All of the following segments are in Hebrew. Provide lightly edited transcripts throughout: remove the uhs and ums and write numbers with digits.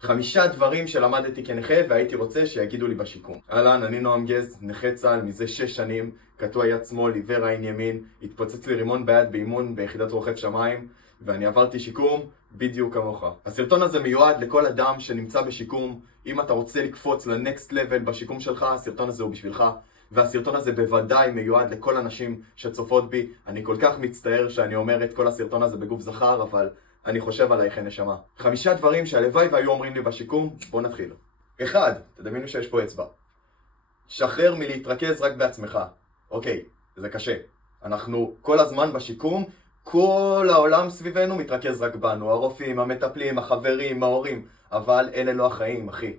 5 דברים שלמדתי כנכה והייתי רוצה שיגידו לי בשיקום. אהלן, אני נועם גז, נכה צה"ל מזה 6 שנים, קטוע יד שמאל, עיוור עין ימין, התפוצץ לי רימון ביד באימון ביחידת רוכב שמיים, ואני עברתי שיקום בדיוק כמוך. הסרטון הזה מיועד לכל אדם שנמצא בשיקום. אם אתה רוצה לקפוץ לנקסט לבל בשיקום שלך, הסרטון הזה הוא בשבילך. והסרטון הזה בוודאי מיועד לכל הנשים שצופות בי. אני כל כך מצטער שאני אומר את כל הסרטון הזה בגוף זכר, אבל אני חושב עלייך נשמה. 5 דברים שהלוואי והיו אומרים לי בשיקום. בואו נתחיל. 1. תדמיינו שיש פה אצבע. שחרר מלהתרכז רק בעצמך. אוקיי, זה קשה. אנחנו כל הזמן בשיקום, כל העולם סביבנו מתרכז רק בנו. הרופאים, המטפלים, החברים, ההורים. אבל אלה לא החיים, אחי.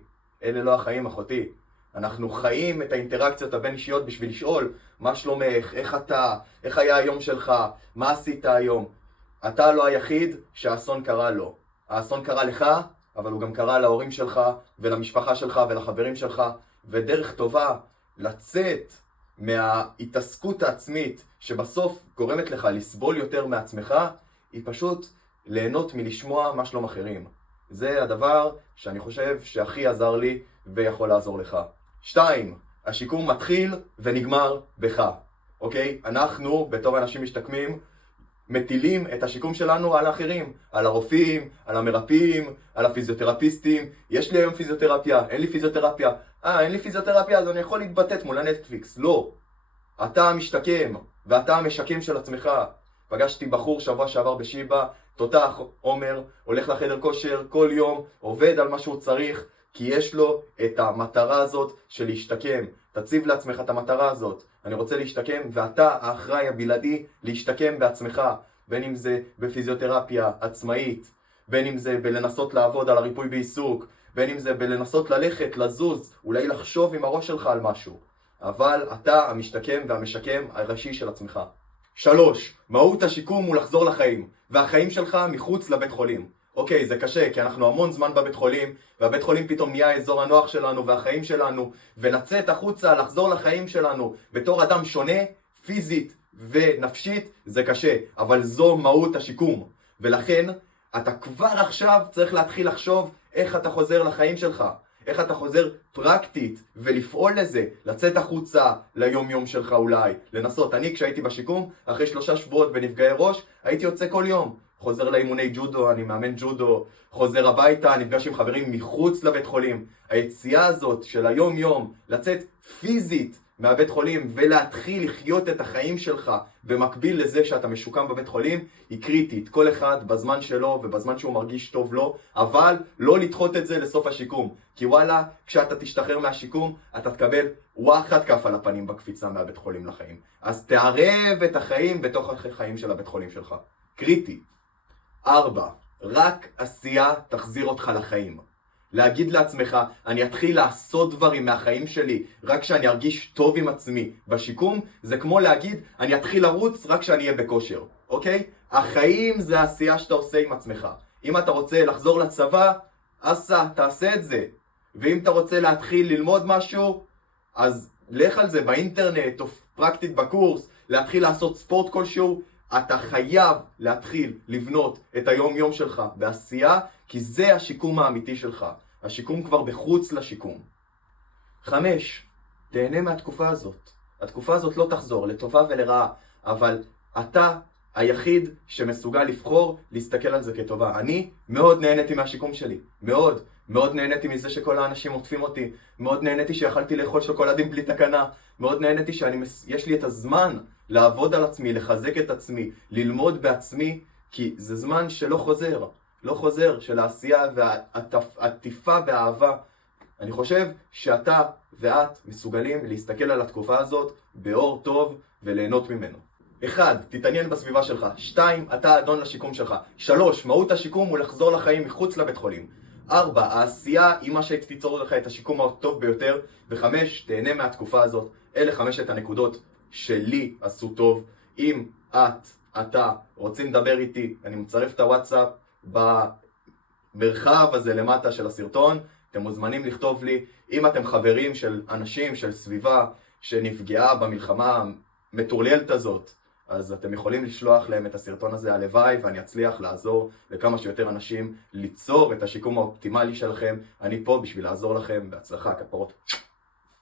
אלה לא החיים, אחותי. אנחנו חיים את האינטראקציות הבין אישיות בשביל לשאול מה שלומך, איך אתה, איך היה היום שלך, מה עשית היום. אתה לא היחיד שהאסון קרה לו. האסון קרה לך, אבל הוא גם קרה להורים שלך ולמשפחה שלך ולחברים שלך. ודרך טובה לצאת מההתעסקות העצמית שבסוף גורמת לך לסבול יותר מעצמך, היא פשוט ליהנות מלשמוע מה שלום אחרים. זה הדבר שאני חושב שהכי עזר לי ויכול לעזור לך. 2. השיקום מתחיל ונגמר בך. אוקיי? אנחנו בתור אנשים משתקמים מטילים את השיקום שלנו על האחרים, על הרופאים, על המרפאים, על הפיזיותרפיסטים. יש לי היום פיזיותרפיה, אין לי פיזיותרפיה. אין לי פיזיותרפיה, אז אני יכול להתבטאת מול הנטפליקס. לא. אתה המשתקם, ואתה המשקם של עצמך. פגשתי בחור שבוע שעבר בשיבא, תותח, עומר, הולך לחדר כושר כל יום, עובד על מה שהוא צריך, כי יש לו את המטרה הזאת של להשתקם. תציב לעצמך את המטרה הזאת. אני רוצה להשתקם, ואתה האחראי הבלעדי להשתקם בעצמך. בין אם זה בפיזיותרפיה עצמאית, בין אם זה בלנסות לעבוד על הריפוי בעיסוק, בין אם זה בלנסות ללכת, לזוז, אולי לחשוב עם הראש שלך על משהו. אבל אתה המשתקם והמשקם הראשי של עצמך. 3. מהות השיקום הוא לחזור לחיים, והחיים שלך מחוץ לבית חולים. אוקיי, זה קשה, כי אנחנו המון זמן בבית חולים, והבית חולים פתאום נהיה אזור הנוח שלנו והחיים שלנו, ולצאת החוצה, לחזור לחיים שלנו, בתור אדם שונה, פיזית ונפשית, זה קשה, אבל זו מהות השיקום. ולכן, אתה כבר עכשיו צריך להתחיל לחשוב איך אתה חוזר לחיים שלך, איך אתה חוזר פרקטית ולפעול לזה, לצאת החוצה ליום יום שלך אולי, לנסות. אני כשהייתי בשיקום, אחרי 3 שבועות בנפגעי ראש, הייתי יוצא כל יום. חוזר לאימוני ג'ודו, אני מאמן ג'ודו, חוזר הביתה, נפגש עם חברים מחוץ לבית חולים. היציאה הזאת של היום יום, לצאת פיזית מהבית חולים ולהתחיל לחיות את החיים שלך במקביל לזה שאתה משוקם בבית חולים, היא קריטית. כל אחד בזמן שלו ובזמן שהוא מרגיש טוב לו, אבל לא לדחות את זה לסוף השיקום. כי וואלה, כשאתה תשתחרר מהשיקום, אתה תקבל וואחד כף על הפנים בקפיצה מהבית חולים לחיים. אז תערב את החיים בתוך החיים של הבית חולים שלך. קריטי. 4. רק עשייה תחזיר אותך לחיים. להגיד לעצמך, אני אתחיל לעשות דברים מהחיים שלי רק כשאני ארגיש טוב עם עצמי בשיקום, זה כמו להגיד, אני אתחיל לרוץ רק כשאני אהיה בכושר. אוקיי? החיים זה העשייה שאתה עושה עם עצמך. אם אתה רוצה לחזור לצבא, תעשה את זה. ואם אתה רוצה להתחיל ללמוד משהו, אז לך על זה באינטרנט או פרקטית בקורס, להתחיל לעשות ספורט כלשהו. אתה חייב להתחיל לבנות את היום יום שלך בעשייה, כי זה השיקום האמיתי שלך. השיקום כבר בחוץ לשיקום. 5. תהנה מהתקופה הזאת. התקופה הזאת לא תחזור, לטובה ולרעה, אבל אתה היחיד שמסוגל לבחור להסתכל על זה כטובה. אני מאוד נהניתי מהשיקום שלי. מאוד. מאוד נהניתי מזה שכל האנשים עוטפים אותי. מאוד נהניתי שיכלתי לאכול שוקולדים בלי תקנה. מאוד נהניתי שיש לי את הזמן לעבוד על עצמי, לחזק את עצמי, ללמוד בעצמי, כי זה זמן שלא חוזר. לא חוזר, של העשייה והעטיפה באהבה. אני חושב שאתה ואת מסוגלים להסתכל על התקופה הזאת באור טוב וליהנות ממנו. 1. תתעניין בסביבה שלך. 2. אתה האדון לשיקום שלך. 3. מהות השיקום הוא לחזור לחיים מחוץ לבית חולים. 4. העשייה היא מה שתיצור לך את השיקום הטוב ביותר. 5. תהנה מהתקופה הזאת. אלה 5 הנקודות שלי עשו טוב. אם אתה רוצים לדבר איתי, אני מצרף את הוואטסאפ במרחב הזה למטה של הסרטון. אתם מוזמנים לכתוב לי. אם אתם חברים של אנשים, של סביבה שנפגעה במלחמה המטורללת הזאת, אז אתם יכולים לשלוח להם את הסרטון הזה, הלוואי ואני אצליח לעזור לכמה שיותר אנשים ליצור את השיקום האופטימלי שלכם. אני פה בשביל לעזור לכם. בהצלחה, כפרות.